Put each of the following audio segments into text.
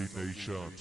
Nation.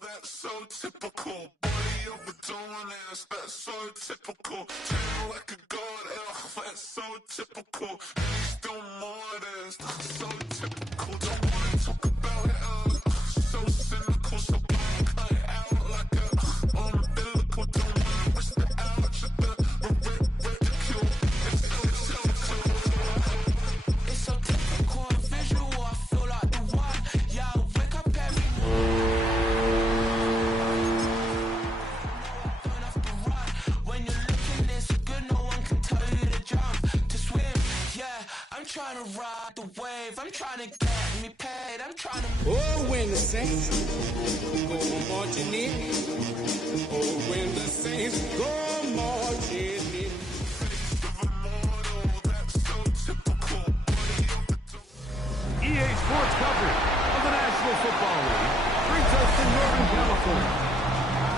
That's so typical. Body of a dumbass, that's so typical. Treating like a god, that's so typical. And he's still modest, that's so typical. Don't wanna talk about it, so cynical. So I cut it out like a umbilical. Don't wanna risk the ouch of the ridicule. It's so typical, visual. I feel like the one. Yeah, I wake up every trying to ride the wave, I'm trying to get me paid, I'm trying to... Oh, when the Saints go marching in, oh, when the Saints go marching in. EA Sports coverage of the National Football League brings us to Northern California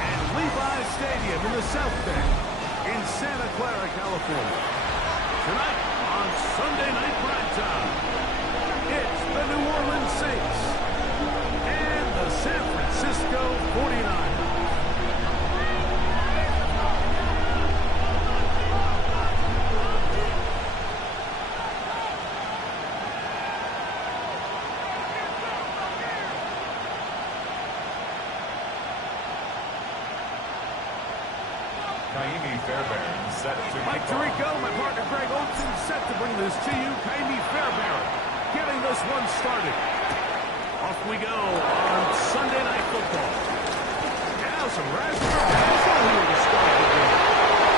and Levi's Stadium in the South Bay in Santa Clara, California. Tonight, on Sunday Night Primetime, it's the New Orleans Saints and the San Francisco 49ers. Mike Tirico, my partner Greg Olson, set to bring this to you. Kaimi Fairbairn getting this one started. Off we go on Sunday Night Football. Now some raspberry basil here to start the game.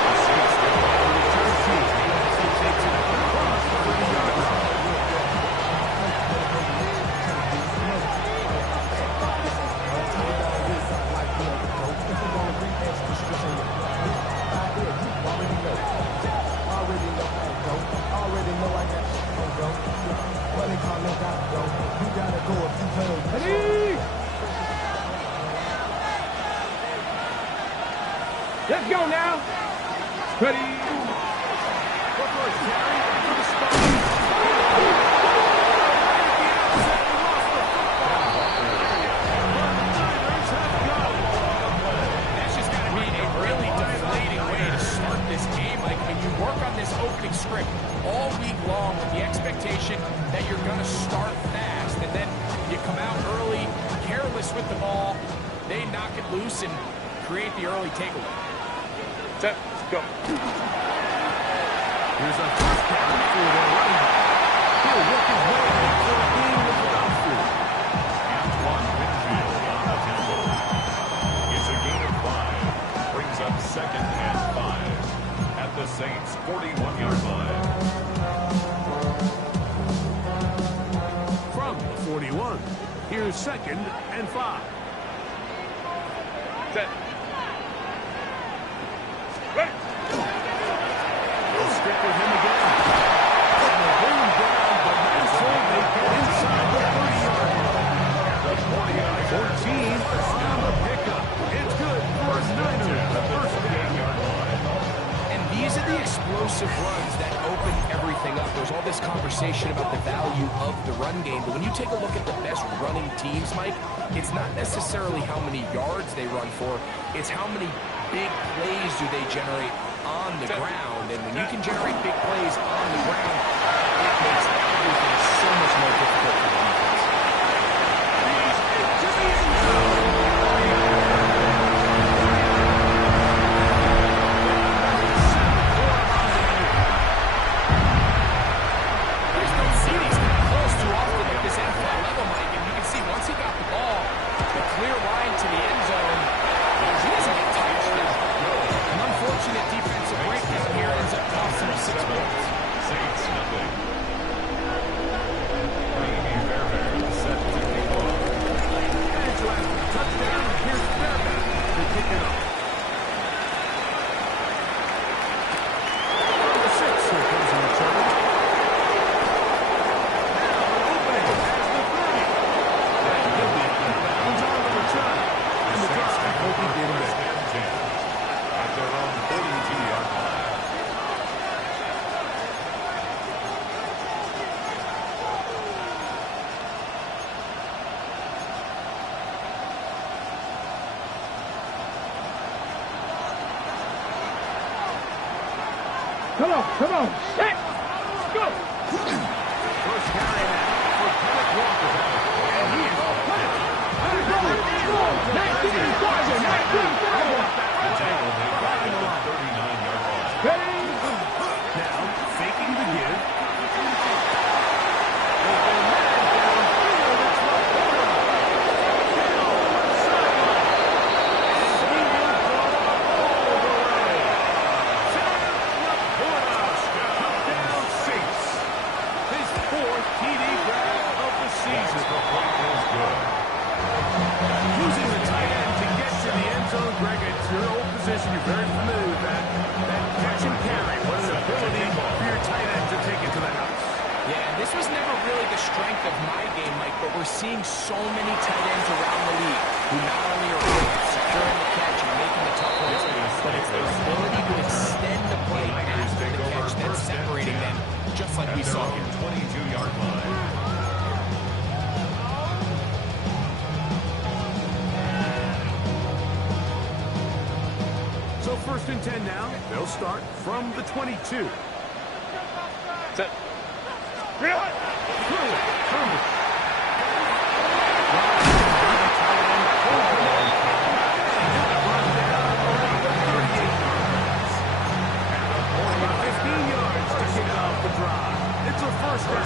The Saints get the ball to return team. He takes it across the 30-yard line. Let's go now. Ready. That's just got to be a really deflating way to start this game. Like when you work on this opening script all week long with the expectation that you're going to start fast, and then you come out early, careless with the ball, they knock it loose and create the early takeaway. Set, go. Here's a first down for the running back. He'll work his way 2nd and 5. Set. Ready. They'll stick with him again. And they bring him down, but Minnesota, they get inside the 30-yard line. 14 on the pickup. It's good for a Niners. The first down. And these are the explosive runs that open everything up. There's all this conversation about the value of the run game, but when you take a look at the best running teams, Mike, it's not necessarily how many yards they run for, it's how many big plays do they generate on the ground. And when you can generate big plays on the ground, it makes everything so much more difficult for the defense. Come on, set, go! First carry now for Kenneth Walker. And he is now faking the give. Using the tight end to get to the end zone, Greg, it's your old position. You're very familiar with that. That catch and carry. What an ability for your tight end to take it to the house. Yeah, and this was never really the strength of my game, Mike, but we're seeing so many tight ends around the league who not only are great at securing the catch and making the tough ones, but it's their ability to extend the play after the catch that's separating them, just like we saw here. 22-yard line. So 1st and 10 now. They'll start from the 22. Set. Real. It's a first down.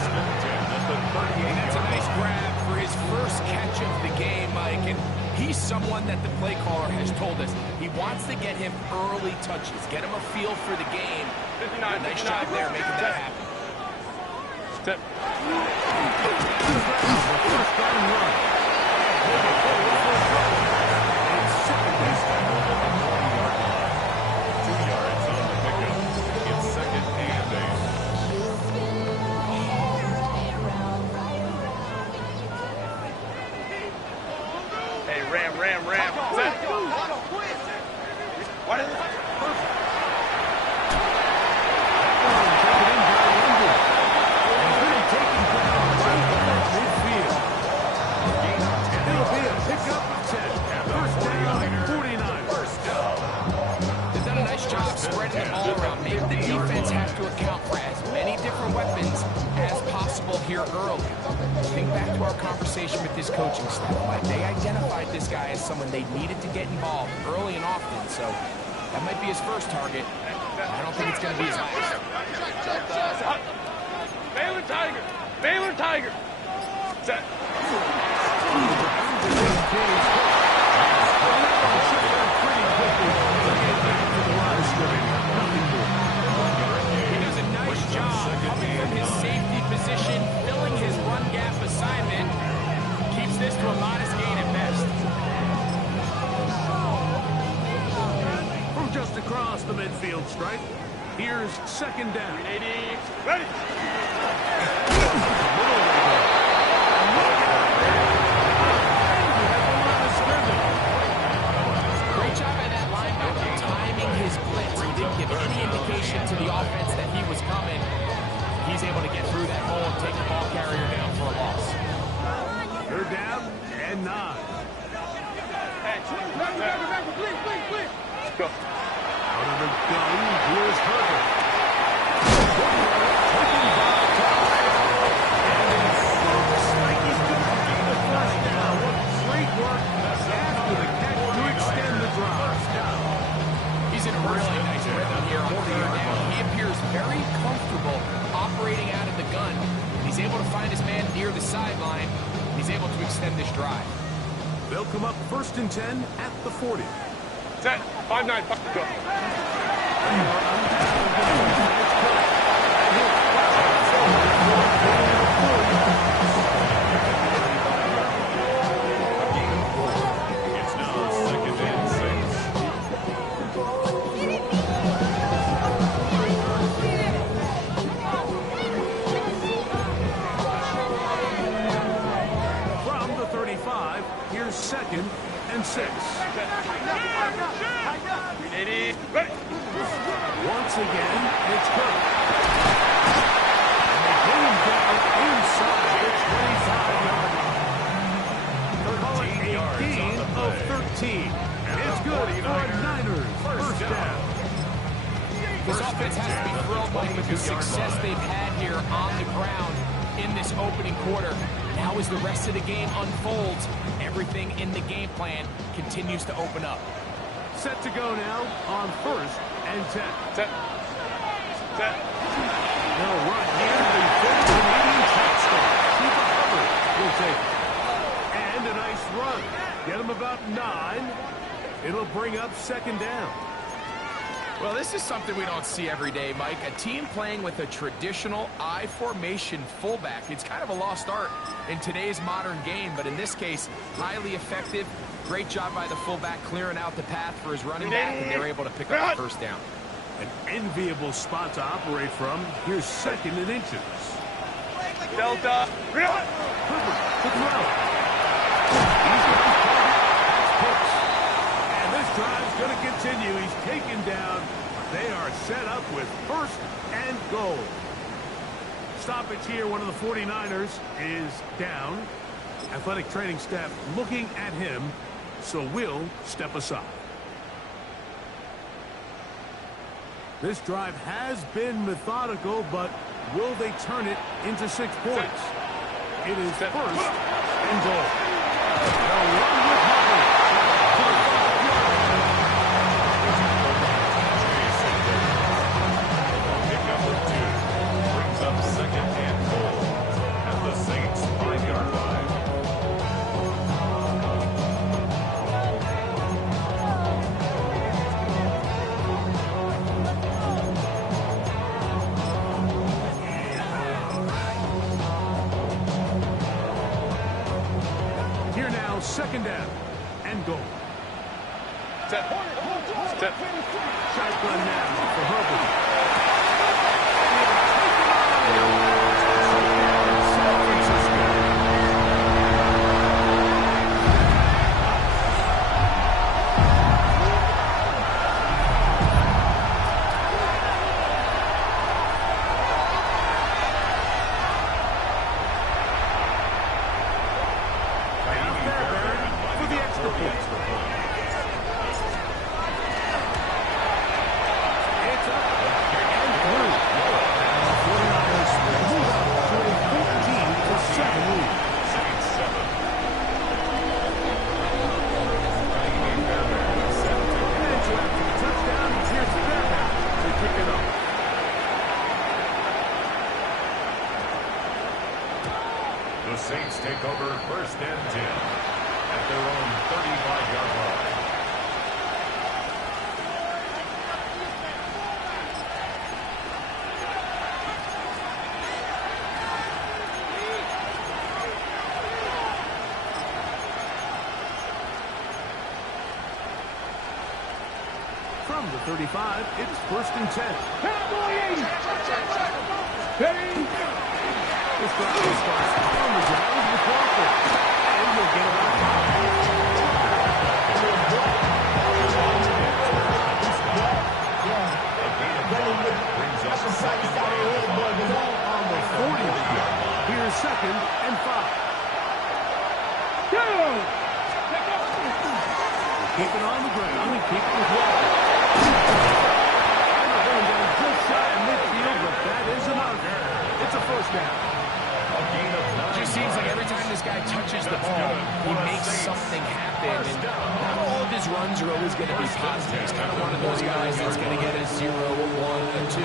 And that's a nice grab for his first catch of the game, Mike. And he's someone that the play caller has told us he wants to get him early touches, get him a feel for the game. 59, Nice job there making that happen. Set. First down run. It's second base down on the 20-yard line. 2 yards on the pickup. It's 2nd and 8. Hey, ram. Set. What is it? Spreading the ball around. Maybe the defense has to account for as many different weapons as possible here early. Think back to our conversation with this coaching staff. Like, they identified this guy as someone they needed to get involved early and often, so that might be his first target. I don't think it's going to be his last. Baylor Tiger. Set. He does a nice job coming from his safety position, filling his run gap assignment. Keeps this to a the midfield stripe. Here's second down. 80. Ready. Great job by that linebacker timing his blitz. He didn't give any indication to the offense that he was coming. He's able to get through that hole and take the ball carrier down for a loss. Third down and 9. Let's go. Out of the gun, here's Herbert. Taken by Cox. And it looks like he's going to get the first down. Great work after the catch to extend the drive. He's in a really nice rhythm here on third down. He appears very comfortable operating out of the gun. He's able to find his man near the sideline. He's able to extend this drive. They'll come up 1st and 10 at the 40. Set. 5-9. Go. It's now 2nd and 6. From the 35, here's 2nd and 6. 80. Ready. Once again, it's Kirk. And they bring him down inside the 25-yard line. They'll call it a gain of 13. It's good for a Niners first down. This offense has to be thrilled, Mike, with the success they've had here on the ground in this opening quarter. Now as the rest of the game unfolds, everything in the game plan continues to open up. Set to go now on 1st and 10. Set. Set. They'll run here. The full Canadian touchdown. Cooper Hubbard will take it. And a nice run. Get him about 9. It'll bring up 2nd down. Well, this is something we don't see every day, Mike. A team playing with a traditional I formation fullback. It's kind of a lost art in today's modern game, but in this case, highly effective. Great job by the fullback clearing out the path for his running back, and they're able to pick up the first down. An enviable spot to operate from. Here's 2nd and inches. Delta. Real. Herbert to throw. He's going to That's pitch. And this drive's going to continue. He's taken down. They are set up with 1st and goal. Stoppage here. One of the 49ers is down. Athletic training staff looking at him, so we'll step aside. This drive has been methodical, but will they turn it into 6 points? It is 1st and goal. They'll run with Hubbard to the 5-yard line. Pick number 2 brings up 2nd and goal at the Saints 5-yard line. Here now, 2nd down and goal. Set. Set. Shotgun now for Herbert. For the extra point. It's up and through. And the 49ers move up to a 14-7 lead. And so after the touchdown, here's Madden to kick it off. The Saints take over 1st and 10 at their own 35-yard line. From the 35, it's 1st and 10. This drive starts on the ground with Walker. And you'll get about 5. On the 40. Here's 2nd and 5. Keep it on the ground and keep it with Walker. And they're going down just shy of midfield, but that is enough. It's a 1st down. It just seems like every time this guy touches the ball, he makes something happen. And not all of his runs are always going to be positive. He's kind of one of those guys that's going to get a 0, a 1, a 2.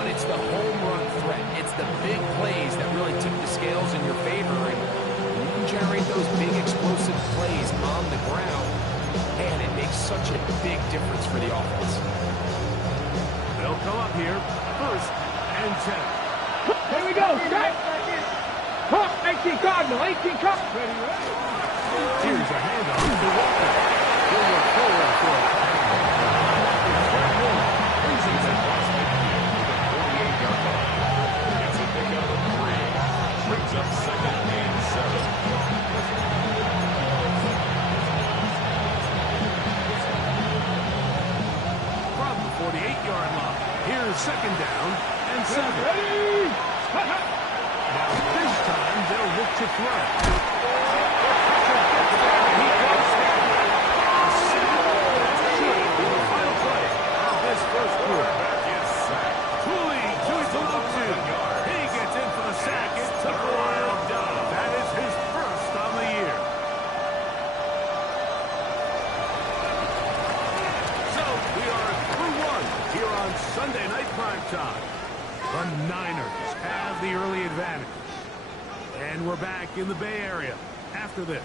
But it's the home run threat. It's the big plays that really tip the scales in your favor. And you can generate those big explosive plays on the ground. Man, it makes such a big difference for the offense. They'll come up here, 1st and 10. Here we go, set! 18 Cardinal, 18 Cardinal. Here's a handoff to Walker. He'll work forward for a brings him to midfield with a 48-yard line. Gets a pickup of 3. Brings up 2nd and 7. From the 48-yard line, here's 2nd down and 7. Now this time they'll look to throw. He goes there. Should be the final play of this 1st quarter. Truly, 2-2. He gets in for the sack. It took a while. That is his 1st on the year. So we are through 1 here on Sunday Night Primetime. The Niners have the early advantage. And we're back in the Bay Area after this.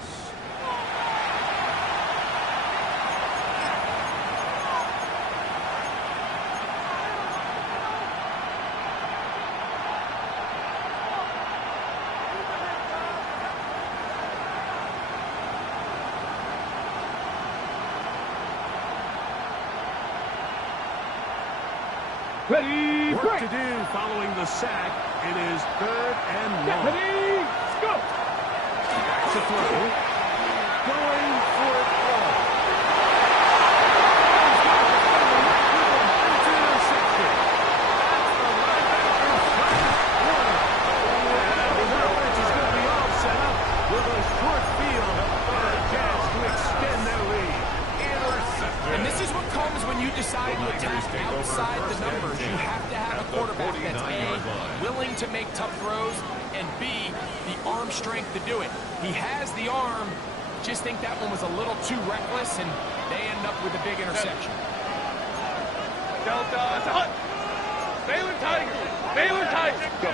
Ready, Work break. to do following the sack. It is 3rd and 1. Ready, go. Back to throw. Going for it all. It's interception. That's the linebacker's first one. And his offense is going to be all set up with a short field and a chance to extend their lead. And this is what comes when you decide to attack outside the numbers. You have to have a quarterback that's A, willing to make tough throws, and B, the arm strength to do it. He has the arm, just think that one was a little too reckless, and they end up with a big interception. Delta, it's a hunt. Baylor Tigers. Baylor Tigers. Go.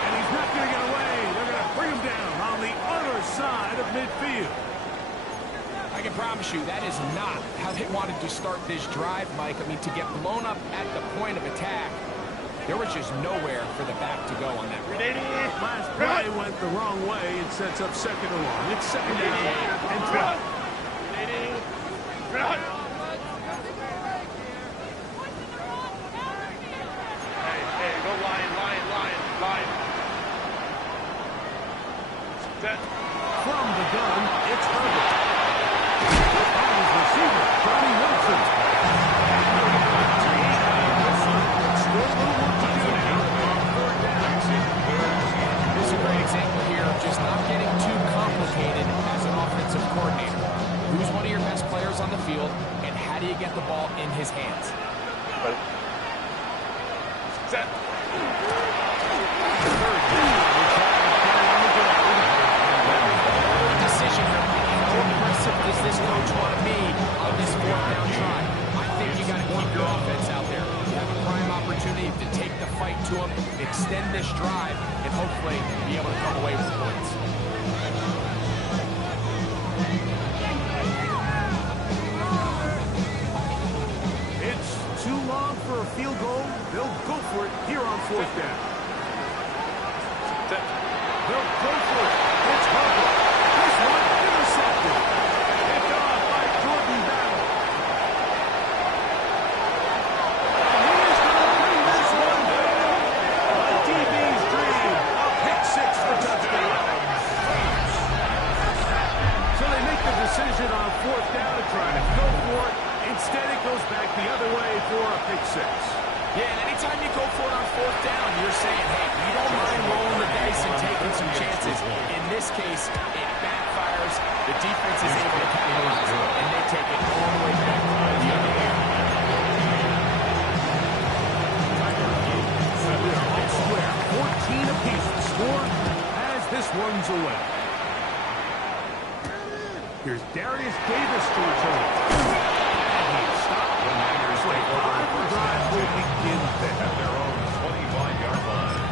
And he's not going to get away. They're going to bring him down on the other side of midfield. I can promise you that is not how they wanted to start this drive, Mike. I mean, to get blown up at the point of attack, there was just nowhere for the back to go on that run. Last play went the wrong way. It sets up 2nd and 1. It's 2nd down and 12. Hey, go line. Set. From the gun, it's Herbert. On his receiver, Johnny Wilson. Still a little work to do now on 3rd down. This is a great example here of just not getting too complicated as an offensive coordinator. Who's one of your best players on the field, and how do you get the ball in his hands? Set. Decision here. How aggressive does this coach want to be on this 4th down try? I think you got to keep your offense out there. You have a prime opportunity to take the fight to him, extend this drive, and hopefully be able to come away with points. It's too long for a field goal. They'll go for it here on 4th down. They'll go for it. It's Harper. This one intercepted. Picked off decision on fourth down to try to go for it. Instead, it goes back the other way for a pick six. Yeah, and anytime you go for it on fourth down, you're saying, hey, we don't mind rolling the dice and taking some chances. In this case, it backfires. The defense is able to capitalize, and they take it all the way back the other way. We are all square. 14 apiece to score as this one's away. Here's Darius Davis to return. And he's stopped. The Niners wait for the drive will begin there. At their own 25-yard line.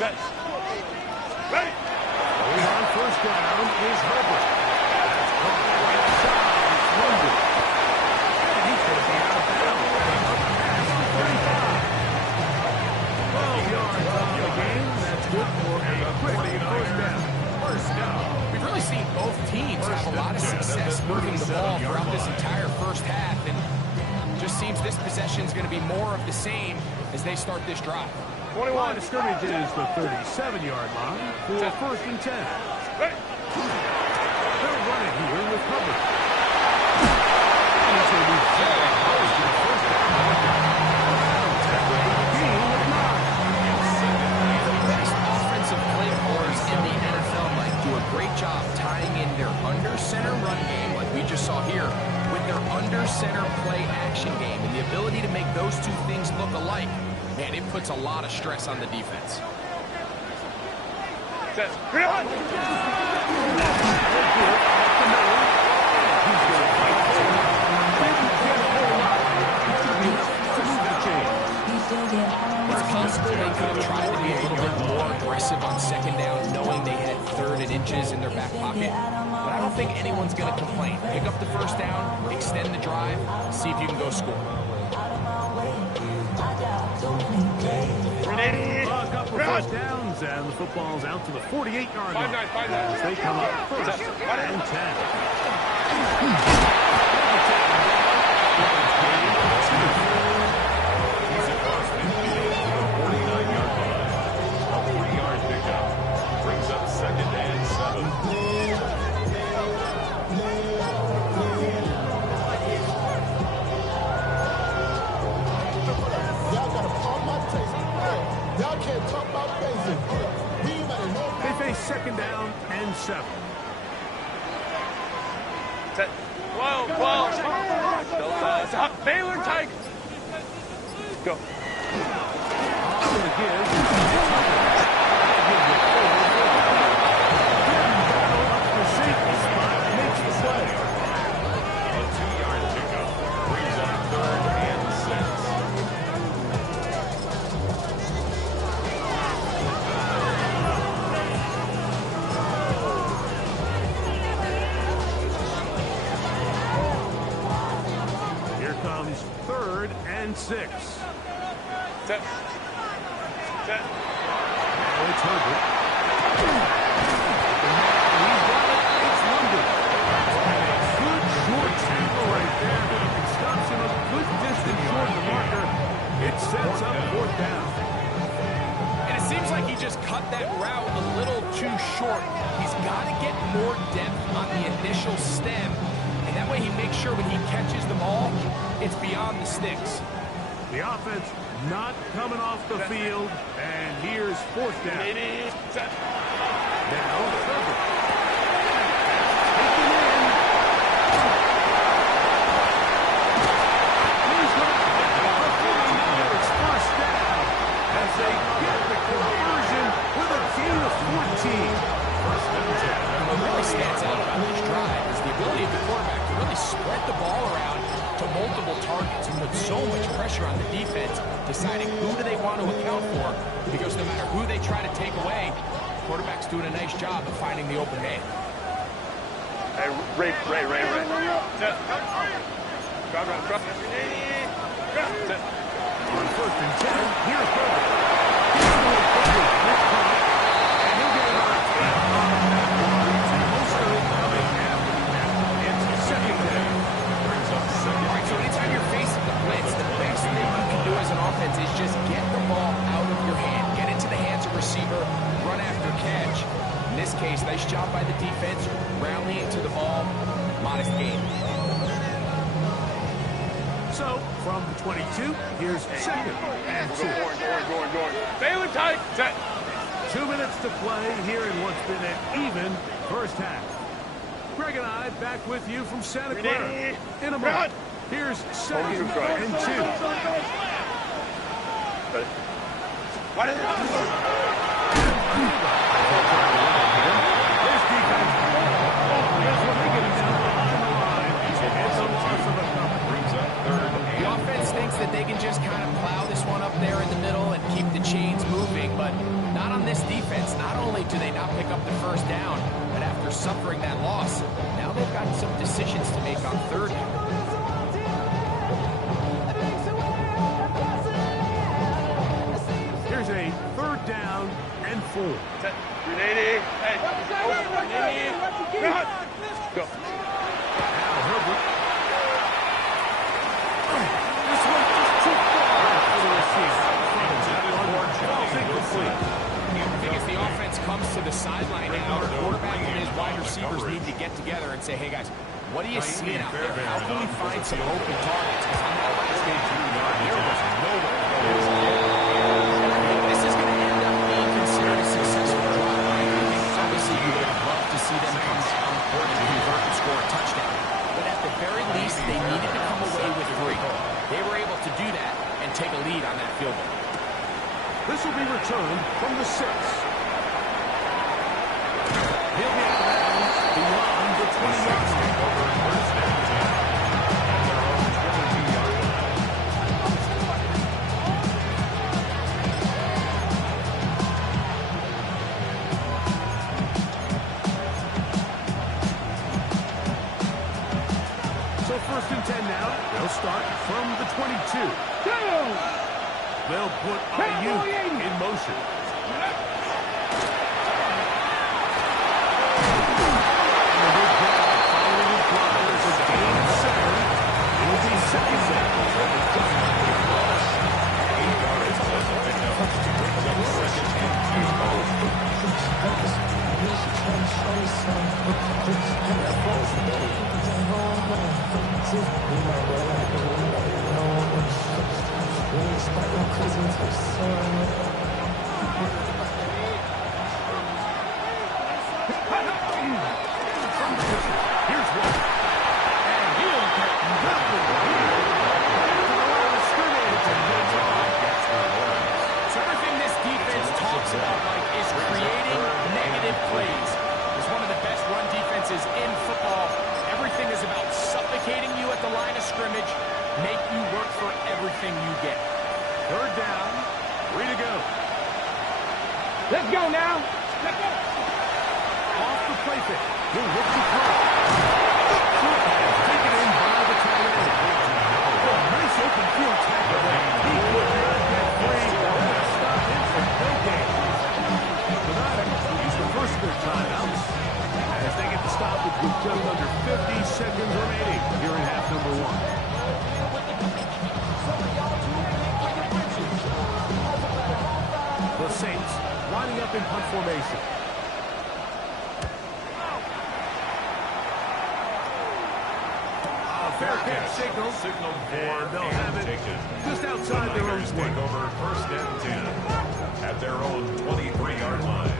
Set. Ready. On first down is Herbert. That's caught right outside. It's London. And he's going to be out of bounds. Pass to 35. 12 yards on the game. That's good for a quick first down. First down. We've really seen both teams have a lot of success moving the ball throughout this entire first half, and it just seems this possession is going to be more of the same as they start this drive. 21. Line of scrimmage is the 37-yard line for first and 10. Ready. They'll run it here with Hubbard. And it's going to be very close to the first down. The best offensive play callers in the NFL, Mike, do a great job tying in their under-center run game, like we just saw here, with their under-center play action game. And the ability to make those two things look alike, man, it puts a lot of stress on the defense. Set. Ready. It's possible they could have tried to be a little bit more aggressive on second down, knowing they had third and inches in their back pocket. But I don't think anyone's going to complain. Pick up the first down, extend the drive, see if you can go score. A couple of first downs, and the football's out to the 48-yard line. 5-9. As they come up first and 10. He's across midfield to the 49-yard line. A 3-yard pickup brings up second and 7. Y'all can't talk about basic. They face second down and 7. Set. 12. Stop. Baylor Tigers. Go. On the give. Up the safety spot makes the play. A 2-yard pickup brings up third and 6. Here comes third and 6. Set. Now it's Herbert. He's got it. It's London. And a good short tackle right there. It stops him a good distance short of the marker. It sets up fourth down. And it seems like he just cut that route a little too short. He's got to get more depth on the initial stem, and that way he makes sure when he catches the ball, it's beyond the sticks. The offense not coming off the field, and here's fourth down. Set. Now Herbert. Taken in. He's got it. It's first down as they get the conversion with a gain of 14. First and 10. What really stands out about this drive is the ability of the quarterback to really spread the ball around to multiple targets and with so much pressure on the defense, deciding who do they want to account for, because no matter who they try to take away, the quarterback's doing a nice job of finding the open man. Hey, Ray. Set. Drop. Set. On first and 10, here's Herbert. He's going to put his next punt, and he'll get it on 8. Most of it coming after the snap. It's second down. Brings up second. All right, so anytime you're facing the blitz, just get the ball out of your hand. Get into the hands of receiver, run after catch. In this case, nice job by the defense, rallying to the ball. Modest gain. So, from the 22, here's second and 2. Baylor tight. Set. 2 minutes to play here in what's been an even first half. Greg and I back with you from Santa Clara. In a moment, here's second and 2. What is it? The offense thinks that they can just kind of plow this one up there in the middle and keep the chains moving, but not on this defense. Not only do they not pick up the first down, but after suffering that loss, now they've got some decisions to make on third down. Here's a third down and 4. 380. Hey. 380. Go. Now Herbert. This one just too far for the receiver. I think as the offense comes to the sideline now, the quarterback and his wide receivers need to get together and say, hey guys, what are you seeing out there? How can we find some open targets? Because on that last game, there was nowhere to go. This is going to end up being considered a successful drive. I think obviously you would love to see them come down the court and convert and score a touchdown. But at the very least, they needed to come away with 3. They were able to do that and take a lead on that field goal. This will be returned from the 6. He'll be out of bounds beyond the 20-yard line. So first and 10 now. They'll start from the 22. They'll put Ayuk in motion. Third down, 3 to go. Let's go now. Let's go. Off the play fake. He'll look to throw. Taken in by the tight end. Nice open field tackle there. He could not get free. That'll stop him from no gain. Tonight, he's the first of their timeouts as they get the stoppage with just under 50 seconds remaining here in half number 1. The Saints lining up in punt formation. A fair catch signal. And they'll have it just outside their own 20. Over first and 10 at their own 23-yard line.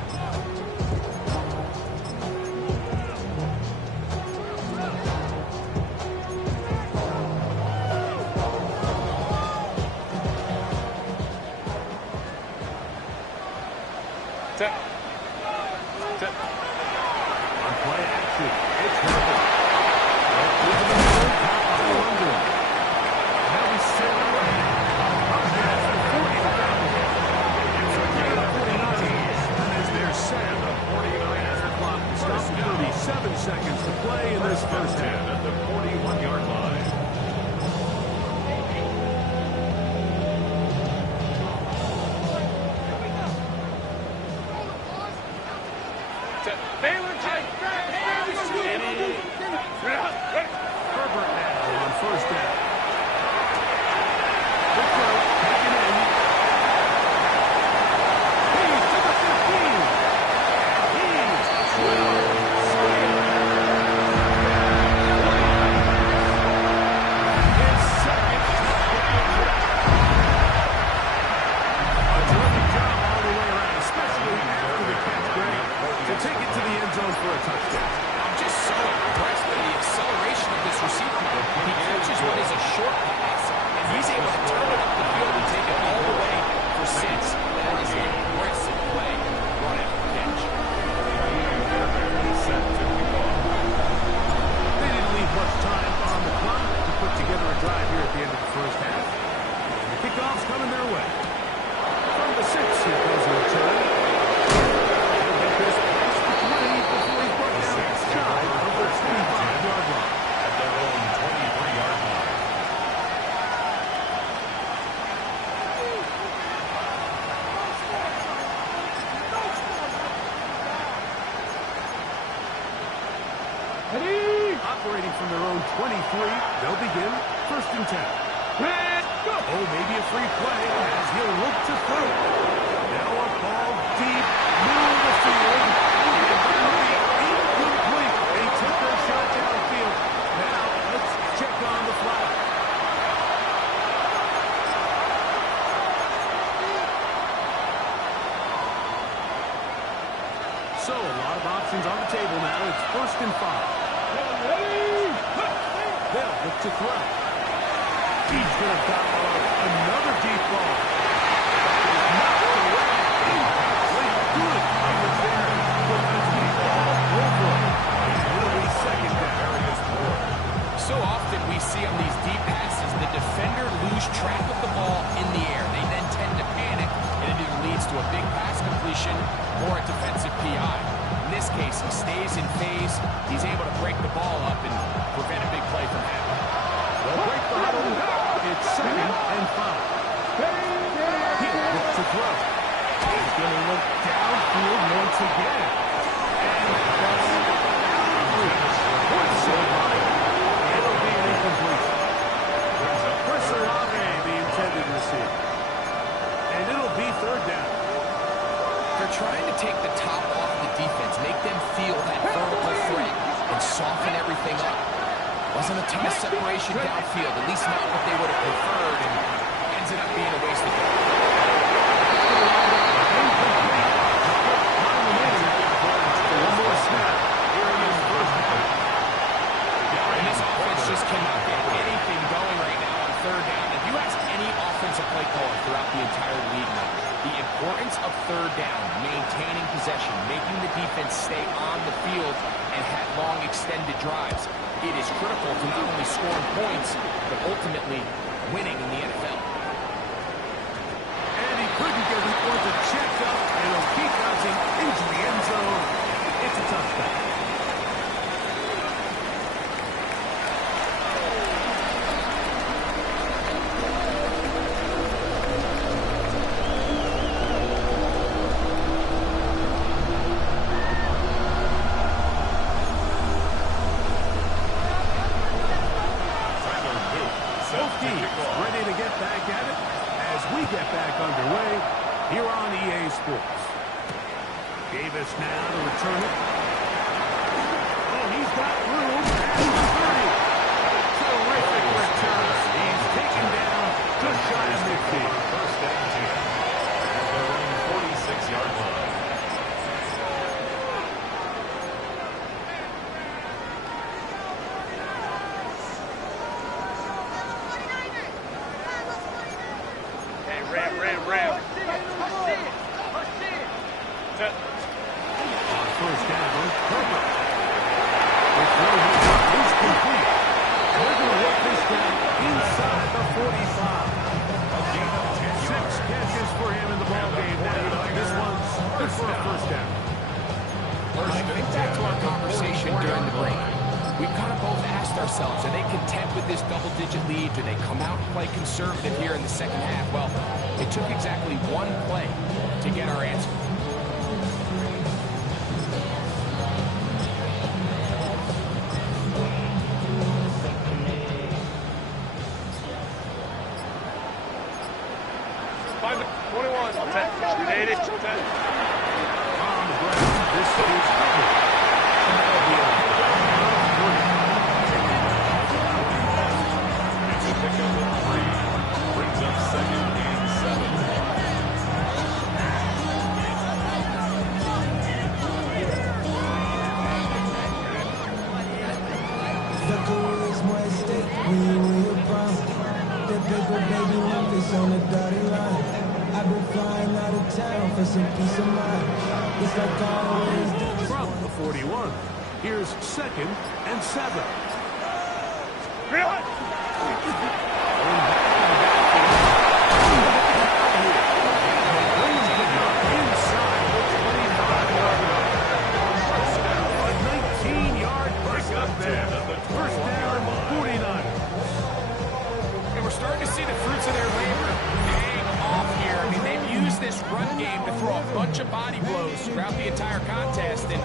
On play action, it's Herbert. Now we set away. Up past the 40. And as they're set, 49 as the clock stops. 37 seconds to play in this first half. At the 41-yard line. drive here at the end of the first half. And the kickoff's coming their way. From the 6, here goes a return. He'll get this past the 20 before he's brought down shy of the 25-yard line. At their own 23-yard line. Operating from their own 23, they'll begin 1st and 10. Oh, maybe a free play as he'll look to throw. Now a ball deep, middle of the field. Incomplete. They took their shot downfield. Now let's check on the flag. So a lot of options on the table now. It's 1st and 5. They'll look to throw. He's going to foul another deep ball. Knocked away. Incomplete. Good coverage there. Defensively all over it. It'll be 2nd down. So often we see on these deep passes, the defender lose track of the ball in the air. They then tend to panic, and it either leads to a big pass completion or a defensive PI. In this case, he stays in phase. He's able to break the ball up and prevent a big play from happening. They'll break the huddle. It's 2nd and 5. He looks to throw. He's going to look downfield once again. And that's out of reach. What's so high? It'll be an incompletion. Chris Olave, the intended receiver. And it'll be 3rd down. They're trying to take the top off the defense, make them feel that vertical threat, and soften everything up. Wasn't a ton of separation downfield, at least not what they would have preferred, and ends up being a waste of time. One more snap. Here he is, 1st down. And this offense just cannot get anything going right now on 3rd down. If you ask any offensive play caller throughout the entire league now, the importance of 3rd down, maintaining possession, making the defense stay on the field, and have long extended drives. It is critical to not only scoring points, but ultimately winning in the NFL. And he couldn't get it once it checked up, and he'll keep bouncing into the end zone. It's a touchdown. Ready to get back at it as we get back underway here on EA Sports. Davis now to return it. Oh, he's got room at 30. Terrific return. He's taken down just shy of midfield. 1st and 10. At their own 46-yard line. Ram. On 1st down, Herbert. The throw is complete. We're going to work this down inside the 45. A gain of 10 6 catches for him in the ballgame now. This one's good for a 1st down. I think back to our conversation during the break. We kind of both asked ourselves, are they content with this double-digit lead? Do they come out and play conservative here in the 2nd half? Well, it took exactly one play to get our answer. On the ground, this is covered. And that'll be a It's a pickup of 3. Brings up 2nd and 7. The coolest more at stake when you in your prime. That paper baby Memphis on the dotted line. I've been flying out of town for some peace of mind. It's like always. From the 41, here's 2nd and 7. run game to throw a bunch of body blows throughout the entire contest. And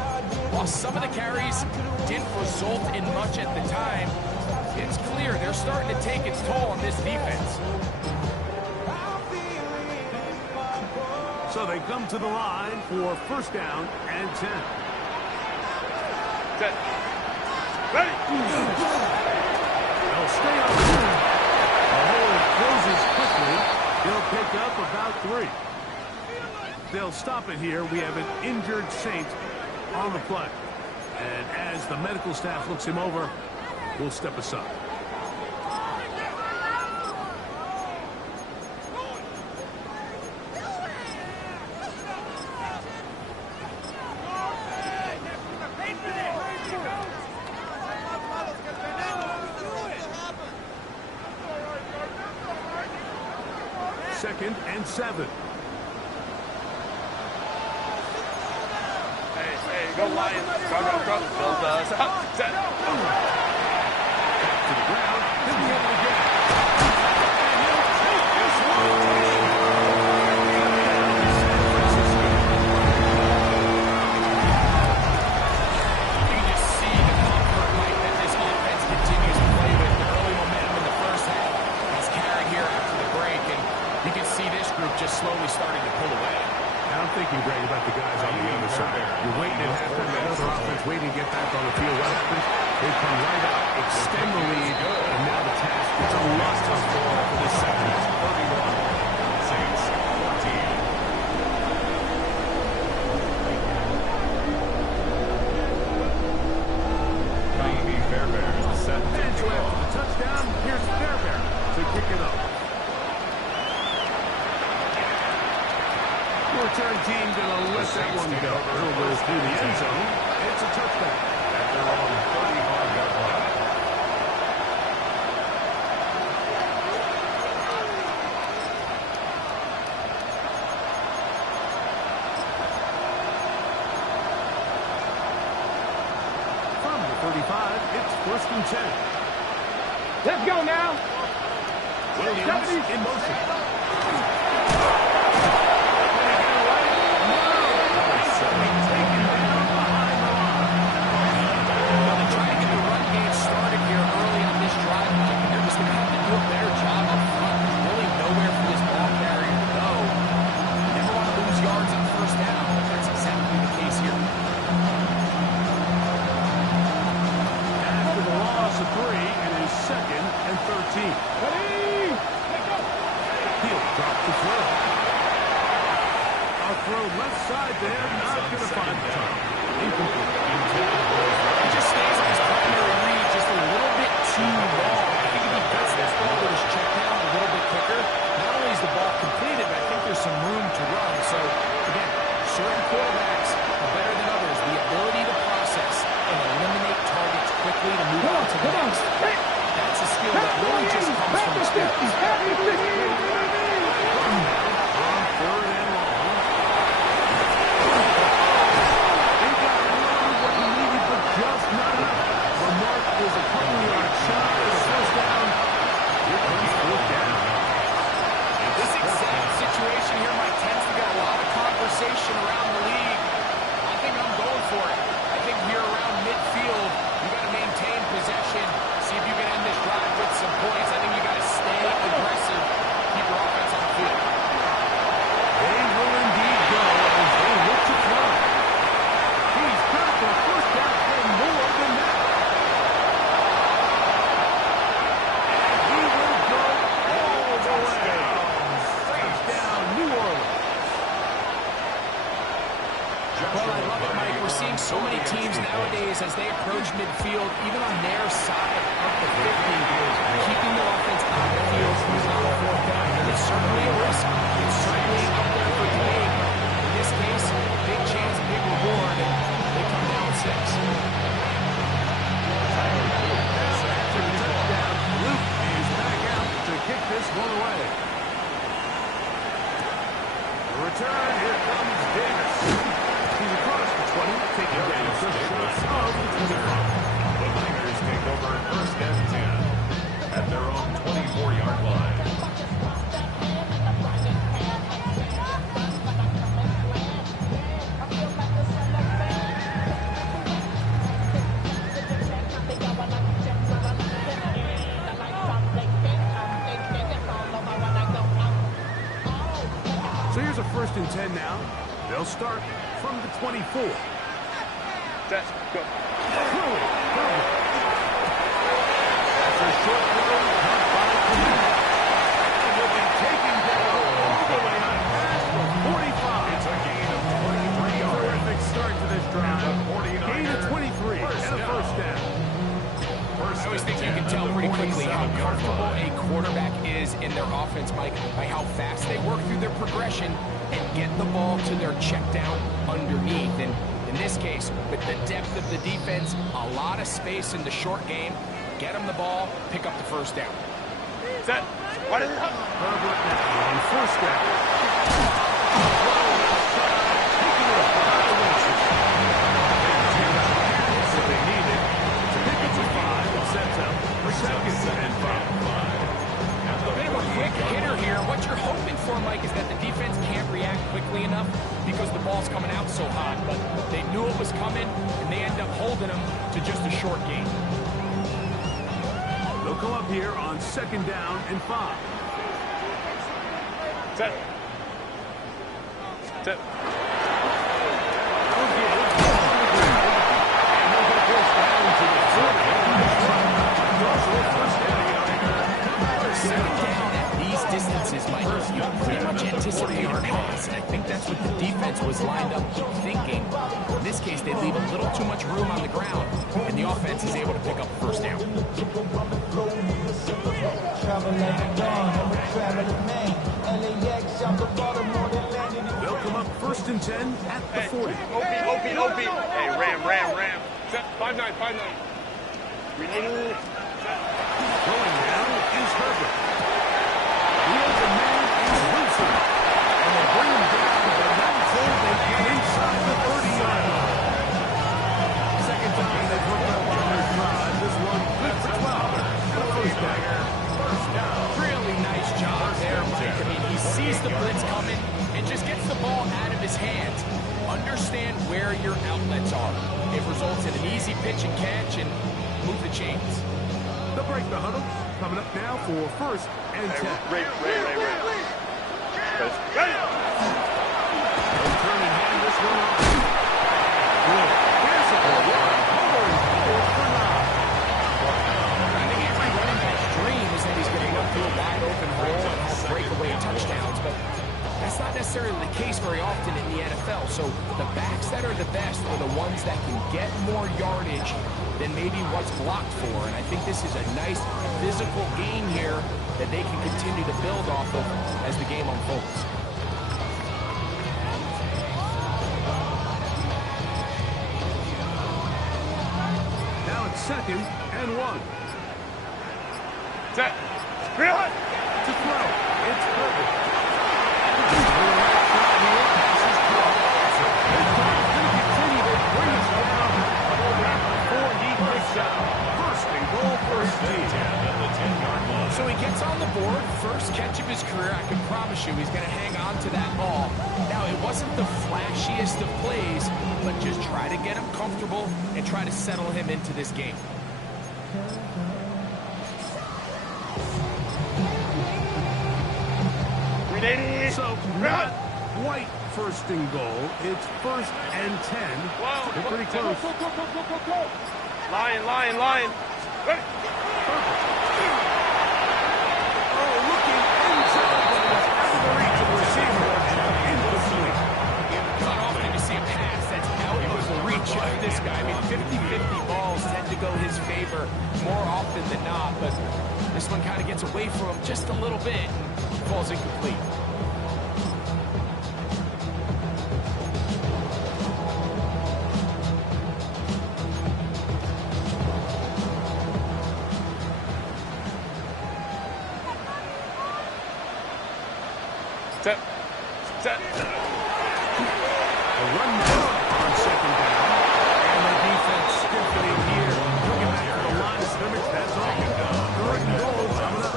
while some of the carries didn't result in much at the time, it's clear they're starting to take its toll on this defense. So they come to the line for first down and 10. Set. Ready. They'll stay on the field. The hole closes quickly. He'll pick up about 3. They'll stop it here. We have an injured Saint on the play. And as the medical staff looks him over, we'll step aside. Second and 7. Hey, go Lions. Go. Build us up. Set. Back to the ground. He'll be able to get it. You can just see the comfort Mike that this offense continues to play with. The early momentum in the first half has carried here after the break, and you can see this group just slowly starting to pull away. I'm thinking, Greg, about the guys on the other side. You're waiting at halftime, the other offense waiting to get back on the field. What happens? They come right out, extend the lead, and now the task is a lot tougher for this second. 31. Saints 14. Miami Fairbairn set to And so kick after off. the touchdown, here's Fairbairn to kick it up. Return team going to let that one go. It'll go through the end zone. It's a touchdown. At their own 35-yard line. From the 35, it's first and 10. Let's go now. Williams in motion. Well, they try to get the run game started here early on this drive, Mike, and they're just going to have to do a better job up front. There's really nowhere for this ball carrier to go. You never want to lose yards on first down, but that's exactly the case here. After the loss of 3, it is second and 13. Ready. Let's go. He'll drop the throw. A throw left side there, not going to find the top. Incomplete. He just stays on his primary read just a little bit too long. I think if he gets this ball with his check down a little bit quicker, not only is the ball completed, but I think there's some room to run. So, again, certain quarterbacks are better than others. The ability to process and eliminate targets quickly to move on to the next. That's a skill that really just comes from experience. On third and long. He got around what he needed, but just not enough. The mark is a couple-yard shot of the first down. Here comes fourth down. This exact situation here, Mike, tends to get a lot of conversation around the league. I think I'm going for it. I think here around midfield, you got to maintain possession, see if you can end this drive with some points. I think you got to stay aggressive, keep your offense on the field. They will indeed go as they look to throw. He's got the first down and more than that. And he will go all the way. Touchdown, New Orleans. Well, I love it, Mike. We're seeing so many teams nowadays as they approach midfield, even on their side of the 50, keeping their offense on the field, using on fourth down. And it's certainly a risk. It's certainly out there for debate. In this case, big chance, big reward, and they come down 6. After the touchdown, Luke is back out to kick this one away. The return, here comes Davis. He's across the 20, taking down just short of the 25. The Niners take over first and 10 at their own 24-yard line. Here's a 1st and 10 now. They'll start from the 24. Set, go. Throw it. That's a short throw, caught by Clement. And will be taken down all the way on past the 45. It's a gain of 23 yards. Terrific start to this drive. Gain of 23 and a 1st down. I always think you can tell pretty quickly how comfortable a quarterback is in their offense, Mike, by how fast they work through their progression and get the ball to their check down underneath. And in this case, with the depth of the defense, a lot of space in the short game, get them the ball, pick up the 1st down. Set. What is it? Herbert now on 1st down. Taking it up by Wilson. So they need it to pick up the 5 and sets up for 2nd and 5. A bit of a quick hitter here. What you're hoping for, Mike, is that the defense can't react quickly enough because the ball's coming out so hot. But they knew it was coming, and they end up holding them to just a short gain. They'll come up here on 2nd down and 5. Set. Set. Second down at these distances, Mike, you pretty much anticipate a pass, and I think that's what the defense was lined up thinking. In this case, they leave a little too much room on the ground, and the offense is able to pick up 1st down. They'll come up 1st and 10 at the 40. OP. Hey, ram. Set. 5-9. Renee. Going down is Herbert. The open man is Wilson. And they bring him down to the 19 and inside the 30-yard line. 2nd and 8 that worked out on their drive. This one good for 12. And a 1st down. Really nice job there, Mike. I mean, he sees the blitz coming and just gets the ball out of his hands. Understand where your outlets are. It results in an easy pitch and catch and move the chains. They'll break the huddle. Coming up now for 1st and 10. Ray. They'll turn and hand this one off. Good. Here's a ball. I think every running back's dream is that he's going to run through a wide open hole and have breakaway touchdowns, but that's not necessarily the case very often in the NFL. So the backs that are the best are the ones that can get more yardage than maybe what's blocked for. And I think this is a nice physical game here that they can continue to build off of as the game unfolds. Now it's 2nd and 1. Set. Real. To throw, it's Herbert. So he gets on the board, first catch of his career. I can promise you he's going to hang on to that ball. Now, it wasn't the flashiest of plays, but just try to get him comfortable and try to settle him into this game. So, not quite 1st and goal. It's 1st and 10. Wow. They're pretty close. Go. Line. Ready. Oh, looking inside. Out of the reach of the receiver. Incomplete. Not often you see a pass that's out of the reach of this guy. I mean, 50-50 balls tend to go his favor more often than not, but this one kind of gets away from him just a little bit and falls incomplete. Set. A run now on 2nd down. And the defense stiffening here. Looking back to the line of scrimmage. That's all. 3rd and goal coming up.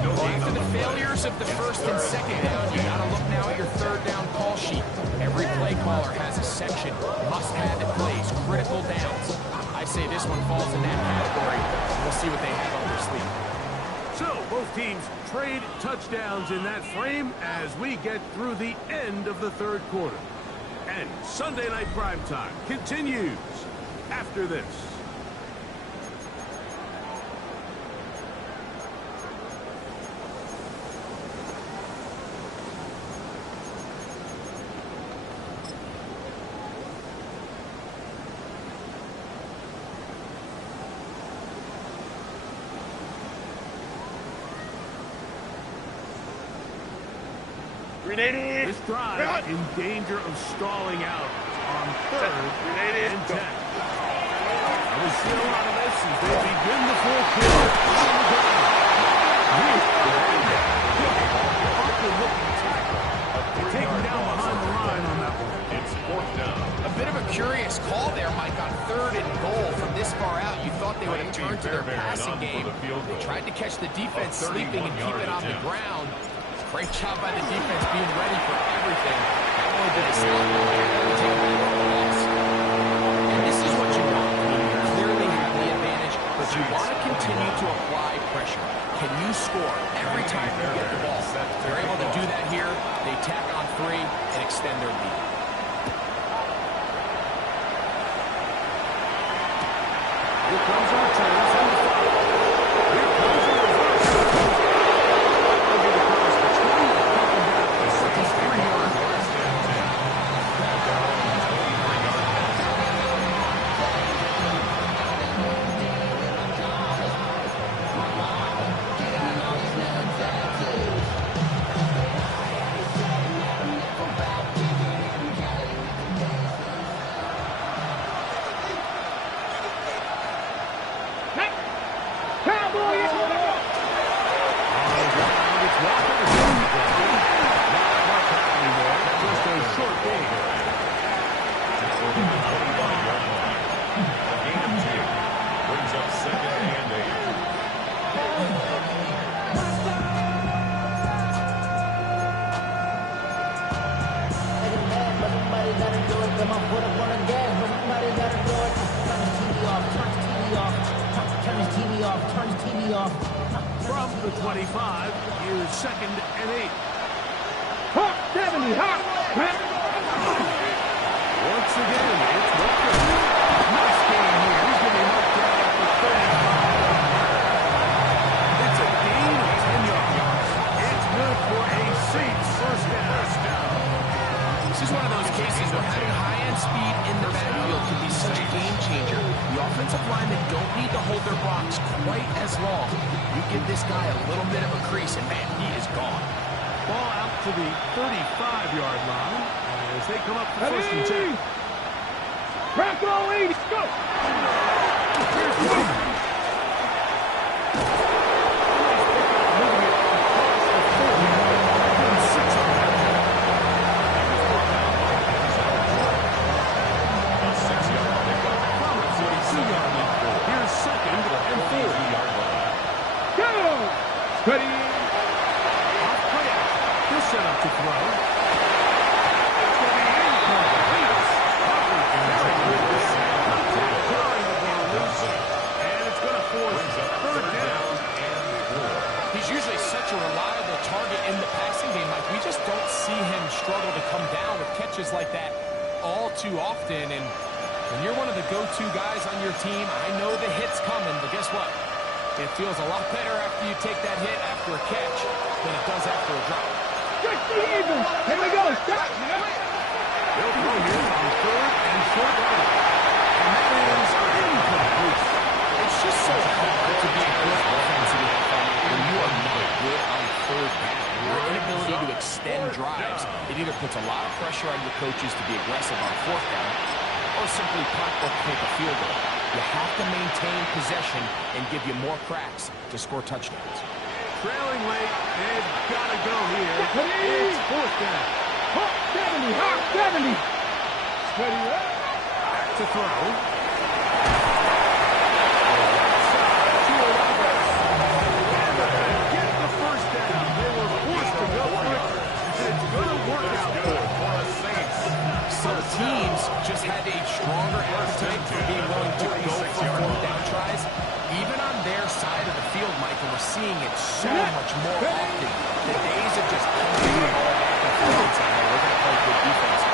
Well, after the failures of the 1st and 2nd down, you got to look now at your 3rd down call sheet. Every play caller has a section, must-have plays, critical downs. I say this one falls in that category. We'll see what they have up their sleeve. So, both teams trade touchdowns in that frame as we get through the end of the third quarter. And Sunday Night Primetime continues after this. This drive in danger of stalling out on third and 10. We'll see a lot of this as they begin the fourth quarter. Taken down behind the line on that one. It's fourth down. A bit of a curious call there, Mike, on third and goal from this far out. You thought they would have turned to their passing game. They tried to catch the defense sleeping and keep it on the ground. Great job by the defense being ready for everything. Not only did they stop the take the loss. And this is what you want. You clearly have the advantage, but you want to continue to apply pressure. Can you score every time you get the ball? They're able to do that here. They tack on 3 and extend their lead. Here comes our turn from the 5. Here comes the reverse. Over the cross the 20, coming down to the 63-yard line. From the 25, here's 2nd and 8. Hot 70, hot. Once again, it's Walker. Nice game here. He's going to be knocked down at the 35. It's a gain of 10 yards. It's good for a safe first down. This is one of those cases where having high-end speed in the backfield can be such a game changer. The offensive linemen don't need to hold their blocks quite as long. You give this guy a little bit of a crease, and man, he is gone. Ball out to the 35-yard line as they come up for first and 10. Crack all 80, go! Here's one. Ready. Off play. He'll set up to throw. It's going to be incomplete. Very good. Throwing the ball loose. And it's going to force third down. He's usually such a reliable target in the passing game. Like, we just don't see him struggle to come down with catches like that all too often. And when you're one of the go-to guys on your team, I know the hit's coming, but guess what? It feels a lot better after you take that hit after a catch than it does after a drop. Just the even. Here we go. Stop. They'll throw here on third and short down. And that is incomplete. It's just so hard to be a good offensive athlete when you are not good on third down. Your inability to extend drives, it either puts a lot of pressure on your coaches to be aggressive on fourth down or simply punt or kick a field goal. You have to maintain possession and give you more cracks to score touchdowns. Trailing late, they've got to go here. It's fourth down. Hot 70, hot 70. Ready up. Back to throw. Get the first down. They were forced to go for it. It's going to work out for the Saints. Some teams just had a stronger appetite for being willing to go for fourth down tries, even on their side of the field, Mike. And we're seeing it so much more often. The days of just playing the ball back and forth and saying, hey, we're going to play good defense.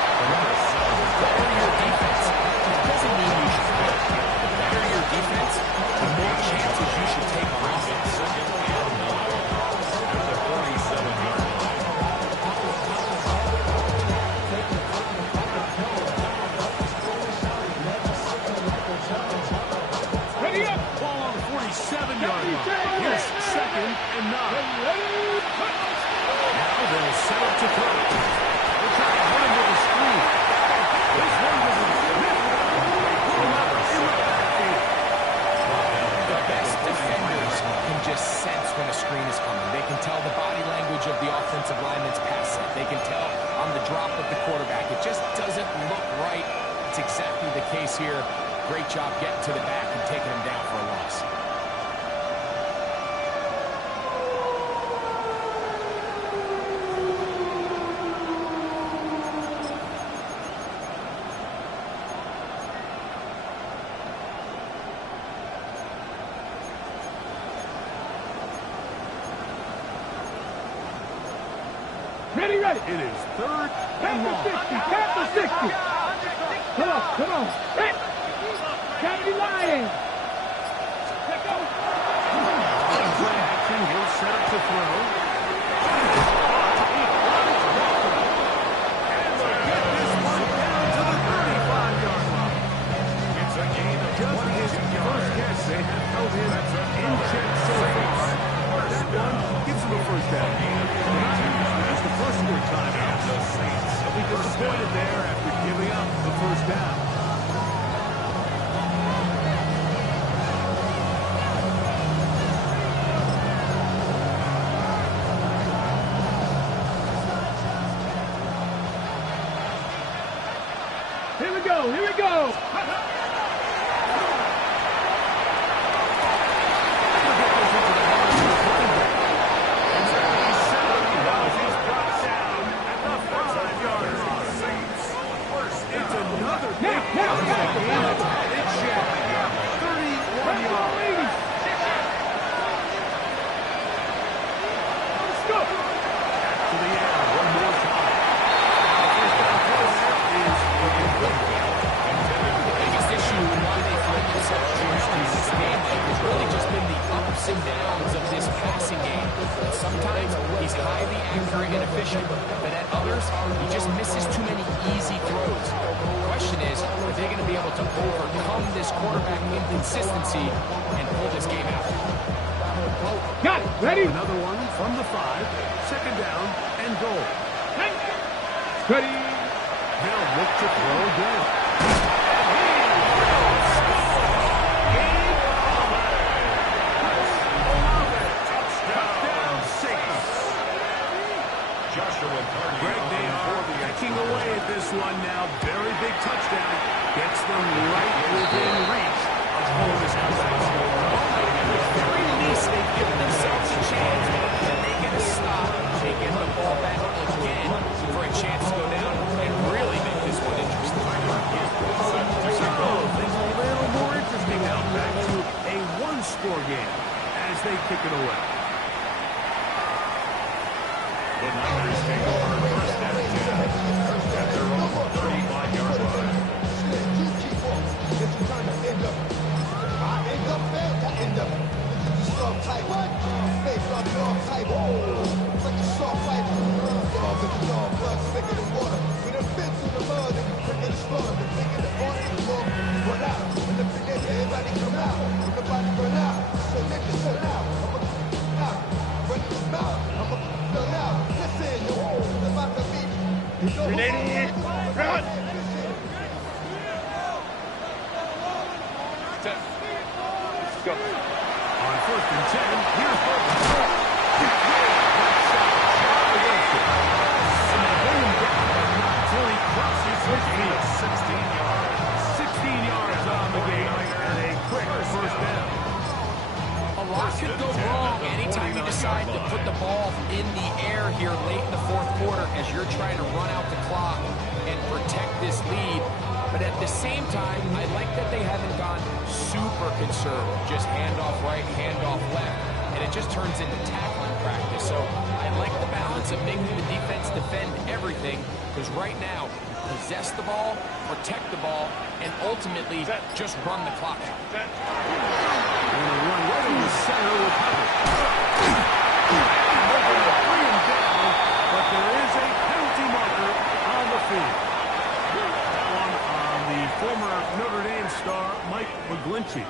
Better your defense. It doesn't mean you should win. The better your defense, the more chances you should take on offense. At the 47-yard line. Ready up. Ball on the 47-yard line. Here's 2nd and 9. Now they'll set up to throw. They're trying to hit him with a screen. This one doesn't miss. Pull him out in the backfield. The best defenders can just sense when a screen is coming. They can tell the body language of the offensive lineman's pass set. They can tell on the drop of the quarterback. It just doesn't look right. It's exactly the case here. Great job getting to the back and taking him down for a loss. Ready, ready. It is 3rd and long. 60. Come on. Hey. County Lions. Let go. Play action. He'll set up to throw. And they'll get this one down to the 35-yard line. It's a gain of Just his 22 first yards. catch. They have held him in check so far. That one gives him a first down. That's the first score timeout. The Saints. He'll be disappointed there after giving up the first down. Here we go. Biggest issue in why they find themselves drowning in this game has really just been the ups and downs of this passing game. Sometimes he's highly accurate and efficient, but at others, he just misses too many easy throws. The question is, are they going to be able to overcome this quarterback inconsistency and pull this game out? Got it. Ready. Another one from the 5. 2nd down and goal. Ready. They'll look to throw again. Touchdown, Saints. Joshua Carney. Greg, they are pecking away at this one now. Very big touchdown. Gets them right within reach of bonus points. At the very least, they've given themselves a chance to make it a stop. They get the ball back again for a chance to go down and really make this one interesting. So, things are a little more interesting now. Back to a one-score game as they kick it away. The Niners take over first and 10 at their own 35-yard line. Ready. Run. Go. On 1st and 10, here's Burton. Until he crosses his Gain of 8. 16 yards. 16 yards on the game and a quick first down. A lot could go wrong anytime you decide to put the ball in the air here late in the 4th quarter as you're trying to run out the clock and protect this lead. But at the same time, I like that they haven't gone super conservative. Just handoff right, handoff left. and it just turns into tackling practice. So I like the balance of making the defense defend everything, because right now, possess the ball, protect the ball, and ultimately just run the clock out. Going to run right in the center with cover. Bring him down, but there is a penalty marker on the field. That one on the former Notre Dame star, Mike McGlinchey.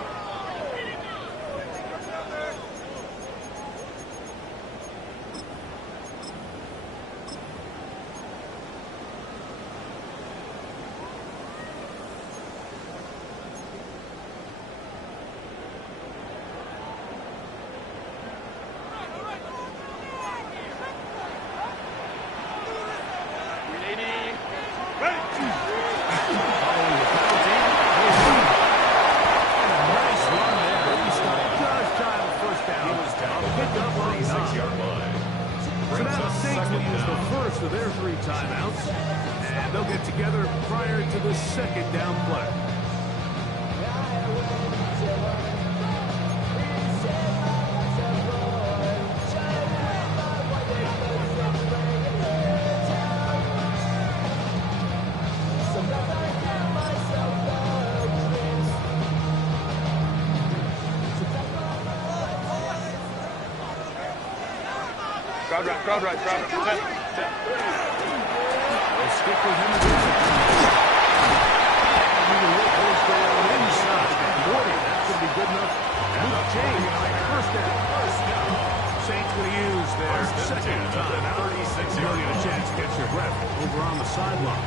Of their 3 timeouts, and they'll get together prior to the second down play. Crowd right. They'll stick with him again. Even with his going inside. 40, that could be good enough. Luke James, first down. Saints going to use their second time. 36. You'll get a chance to catch your breath over on the sideline.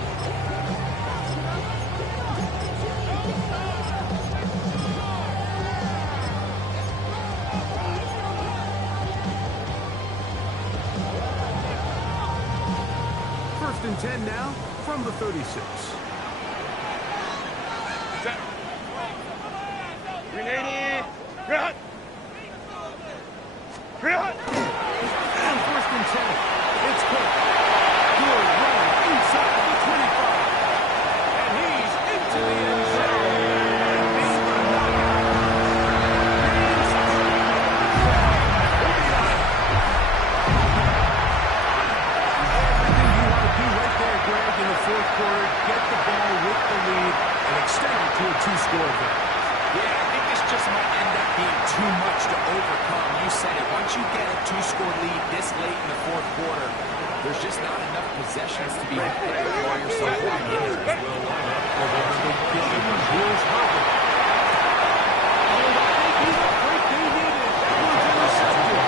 First and 10 now from the 36. And first and 10. It's Cook. Good running inside the 25. And he's into the end zone. He's going to knock out. Everything you want to do right there, Greg, in the fourth quarter, get the ball with the lead and extend it to a 2-score advantage. Yeah, I think this just might end up being too much to overcome. You said it. Once you get a 2-score lead this late in the fourth quarter, there's just not enough possessions to be able to draw yourself back in there. Will line up for the big game. Here's Harper. Oh, I think he's a break they needed. That was intercepted.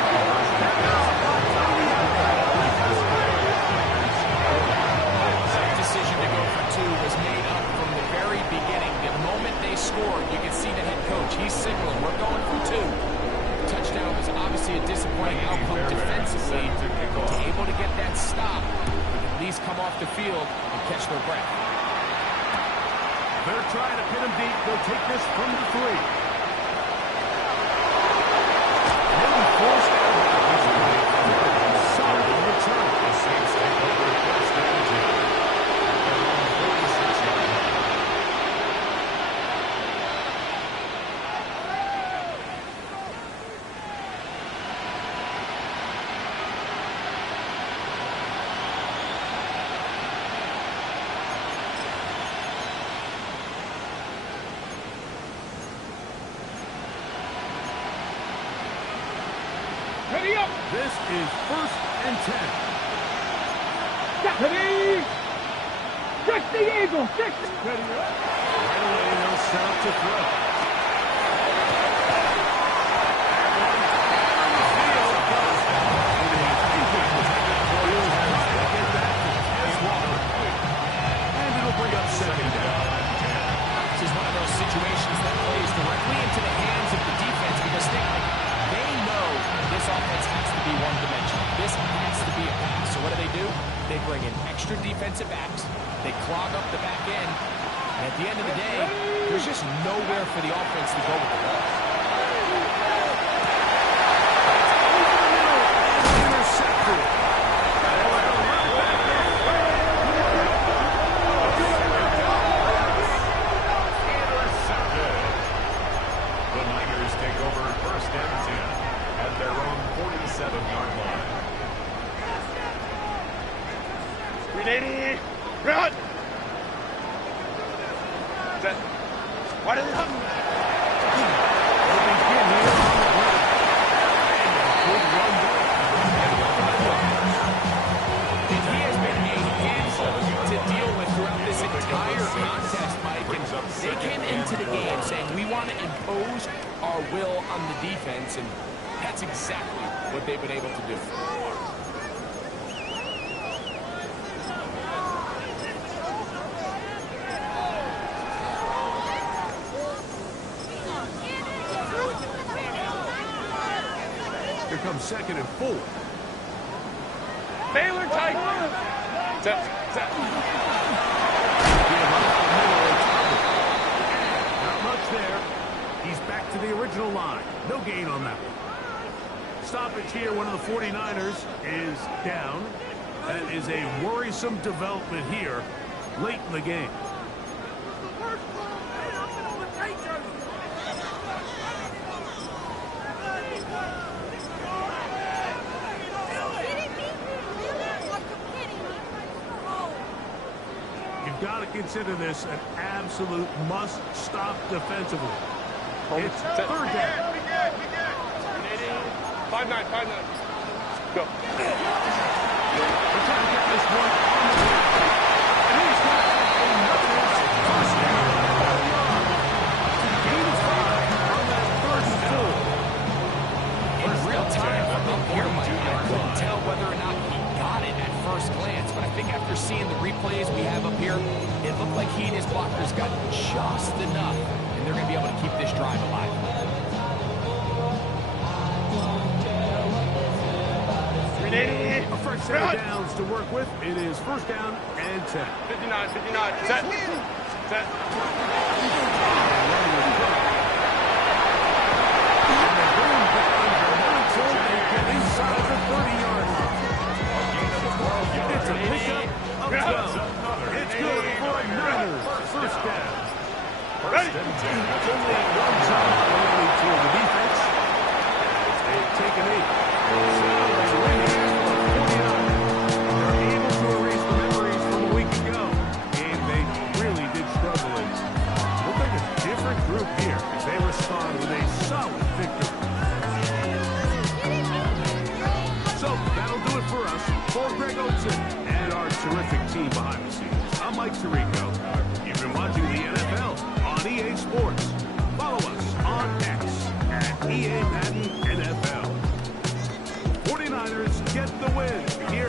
That decision to go for 2 was made up from the very beginning. The moment they scored, you can see the head coach. He's signaling, we're going for 2. The touchdown was obviously a disappointing outcome defensively. To able to get that stop, at least come off the field and catch their breath. They're trying to pin him deep. They'll take this from the 3. Maybe forced out. Solid return. The Saints take over first and 10. Ready up. This is first and 10. Ready. 60 Eagles. 60. Ready up. Right away, they'll set up to throw. And it'll bring up second down. This is one of those situations that plays directly into the hands of the defense, because they know this offense has to be one-dimensional. This has to be a pass. So what do? They bring in extra defensive backs. They clog up the back end. And at the end of the day, there's just nowhere for the offense to go with the ball. Intercepted. The Niners take over first and 10 at their own 380. Run. Set. Wide of the hook. They came into the game saying we want to impose our will on the defense, and that's exactly what they've been able to do. Here comes 2nd and 4. Baylor Tigers. Set. There. He's back to the original line. No gain on that one. Stoppage here. One of the 49ers is down. That is a worrisome development here late in the game. You've got to consider this an absolute must-stop defensively. It's 3rd down. 5-9. Go. We're trying to get this one on the way. And he's got another first down. Gain of 5 on that 3rd and 4. In real time from up here, Mike, I couldn't tell whether or not he got it at first glance, but I think after seeing the replays we have up here, it looked like he and his blockers got just enough, and they're going to be able to keep this drive alive. A fresh set of downs to work with. It is 1st down and 10. 59. Set. Inside the 30-yard line. It's a pickup of 12. It's good for a Niners first down. Ready. Only one time early for the defense. They've taken 8. They're able to erase the memories from a week ago. And they really did struggle. And look like a different group here as they respond with a solid victory. So that'll do it for us. For Greg Olsen and our terrific team behind the scenes, I'm Mike Tirico. You've been watching the NFL on EA Sports. Follow us on X at EA Madden NFL. 49ers get the win here